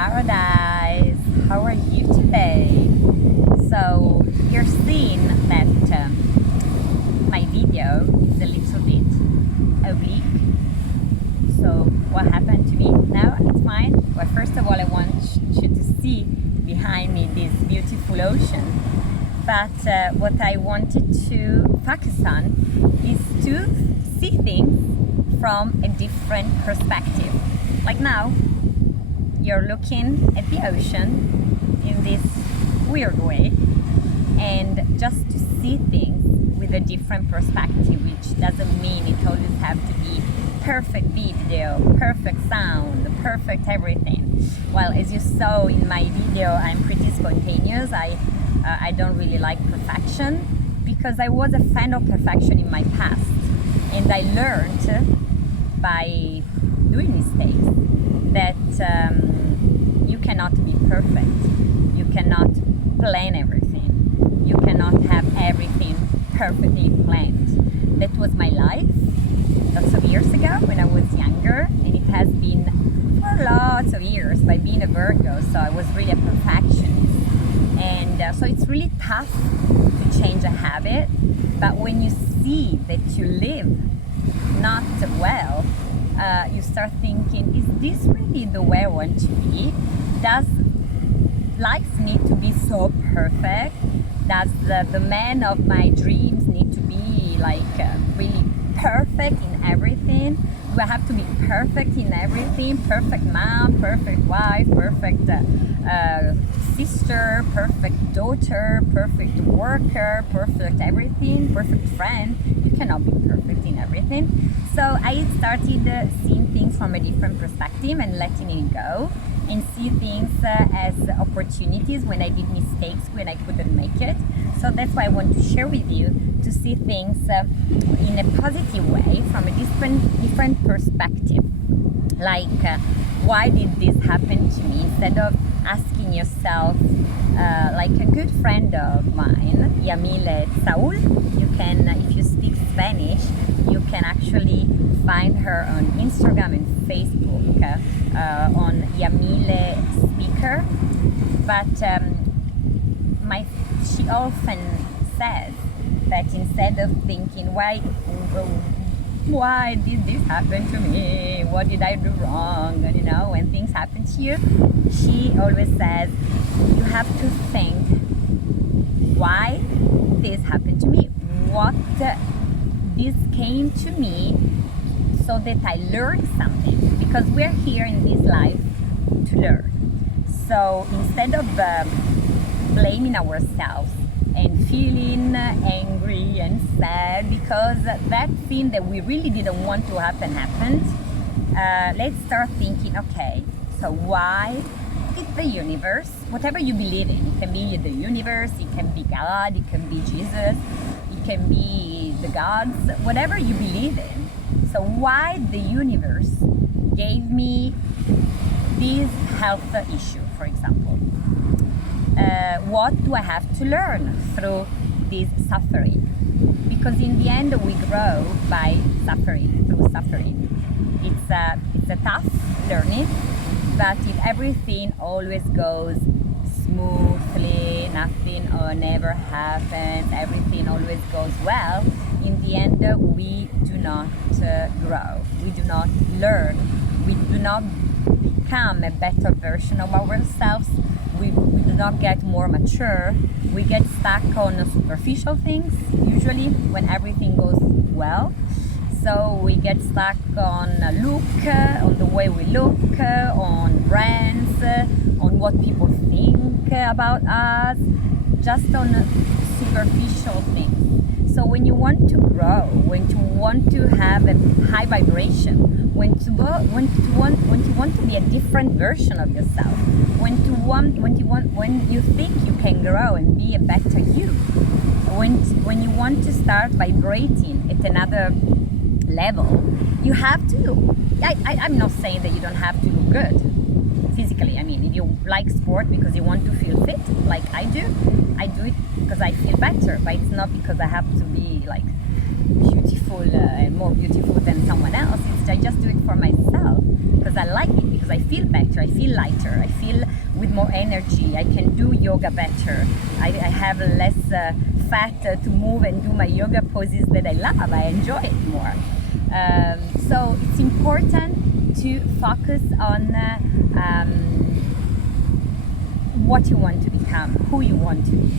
paradise. How are you today? So you're seeing that my video is a little bit oblique. So what happened to me? Now it's fine. Well, first of all, I want you to see behind me this beautiful ocean. But what I wanted to focus on is to see things from a different perspective. Like now, you're looking at the ocean in this weird way, and just to see things with a different perspective, which doesn't mean it always have to be perfect video, perfect sound, perfect everything. Well, as you saw in my video, I'm pretty spontaneous. I don't really like perfection because I was a fan of perfection in my past, and I learned by doing mistakes that you cannot be perfect. You cannot plan everything. You cannot have everything perfectly planned. That was my life lots of years ago when I was younger, and it has been for lots of years by being a Virgo, so I was really a perfectionist. And so it's really tough to change a habit, but when you see that you live not well, you start thinking, is this really the way I want to be? Does life need to be so perfect? Does the man of my dreams need to be like really perfect in everything? Do I have to be perfect in everything? Perfect mom, perfect wife, perfect sister, perfect daughter, perfect worker, perfect everything, perfect friend. You cannot be perfect in everything. So I started seeing things from a different perspective and letting it go, and see things as opportunities when I did mistakes, when I couldn't make it. So that's why I want to share with you, to see things in a positive way from a different perspective. Like, why did this happen to me? Instead of asking yourself, like a good friend of mine, Yamile Saul, you can, if you speak Spanish, you can actually find her on Instagram and Facebook on Yamile Speaker. But she often says that instead of thinking, why did this happen to me? What did I do wrong? And, when things happen to you, she always says, you have to think, why this happened to me? What this came to me so that I learned something, because we're here in this life to learn. So instead of blaming ourselves and feeling angry and sad because that thing that we really didn't want to happen happened, let's start thinking, okay, so why did the universe, whatever you believe in, it can be the universe, it can be God, it can be Jesus, it can be the gods, whatever you believe in. So why the universe gave me this health issue, for example? What do I have to learn through this suffering? Because in the end, we grow by suffering, through suffering. It's a tough learning, but if everything always goes smoothly, nothing never happens, everything always goes well, in the end, we do not grow, we do not learn, we do not become a better version of ourselves. We do not get more mature. We get stuck on superficial things, usually, when everything goes well. So we get stuck on look, on the way we look, on brands, on what people think about us, just on superficial things. So when you want to grow, when you want to have a high vibration, when you want to be a different version of yourself, when you think you can grow and be a better you, when you want to start vibrating at another level, you have to. I'm not saying that you don't have to look good physically. I mean, if you like sport because you want to feel fit, like I do it because I feel better. But it's not because I have to be like beautiful and more beautiful than someone else. I just do it for myself because I like it, because because I feel better, I feel lighter, I feel with more energy, I can do yoga better, I have less fat to move and do my yoga poses that I love, I enjoy it more. So it's important to focus on what you want to become, who you want to be.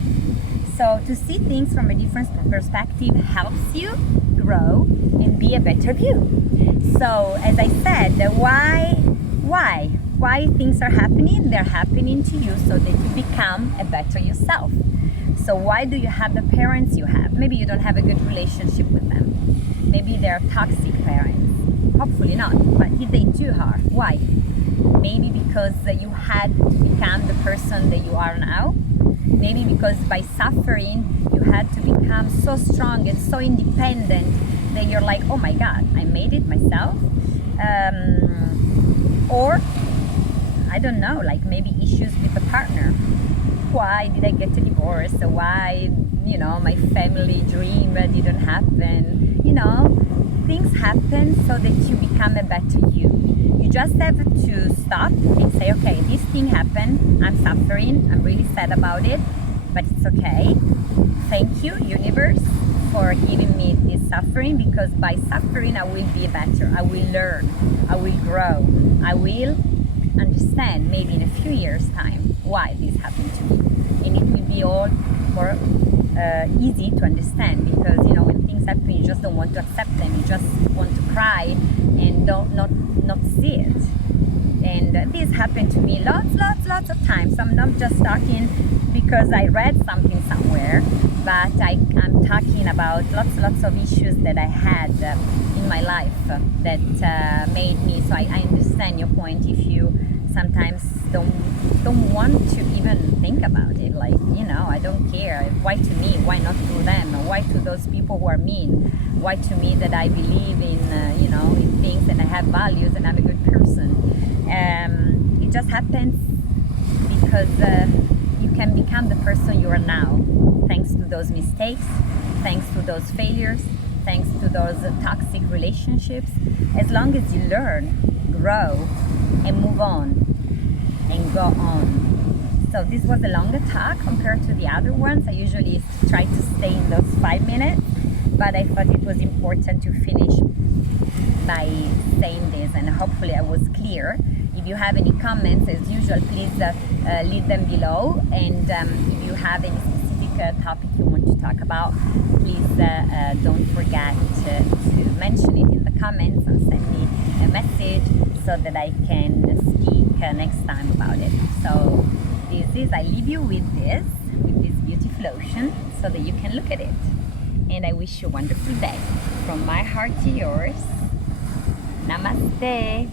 So to see things from a different perspective helps you grow and be a better you. So as I said, why things are happening? They're happening to you so that you become a better yourself. So why do you have the parents you have? Maybe you don't have a good relationship with them. Maybe they're toxic parents. Hopefully not, but if they do are, why? Maybe because you had to become the person that you are now. Maybe because by suffering you had to become so strong and so independent that you're like, oh my God, I made it myself. Or I don't know, like maybe issues with the partner. Why did I get a divorce? Why, my family dream didn't happen? Things happen so that you become a better you. You just have to stop and say, okay, this thing happened, I'm suffering, I'm really sad about it, but it's okay. Thank you, universe, for giving me this suffering, because by suffering I will be better, I will learn, I will grow, I will understand maybe in a few years' time why this happened to me. And it will be all more easy to understand, because when things happen you just don't want to accept them, you just want to cry and not see it. And this happened to me lots of times. I'm not just talking because I read something somewhere, but I'm talking about lots of issues that I had in my life that made me, so I understand your point if you sometimes don't want to even think about it, like, I don't care, why to me, why not to them, or why to those people who are mean, why to me that I believe in in things and I have values and I'm a good person. It just happens because you can become the person you are now, thanks to those mistakes, thanks to those failures, thanks to those toxic relationships. As long as you learn, grow, and move on and go on. So this was a longer talk compared to the other ones. I usually try to stay in those 5 minutes, but I thought it was important to finish by saying this, and hopefully I was clear. If you have any comments, as usual, please leave them below, and if you have any specific topic you want to talk about, please don't forget to mention it in the comments and send me a message so that I can speak next time about it. So I leave you with this beautiful ocean so that you can look at it. And I wish you a wonderful day. From my heart to yours, Namaste.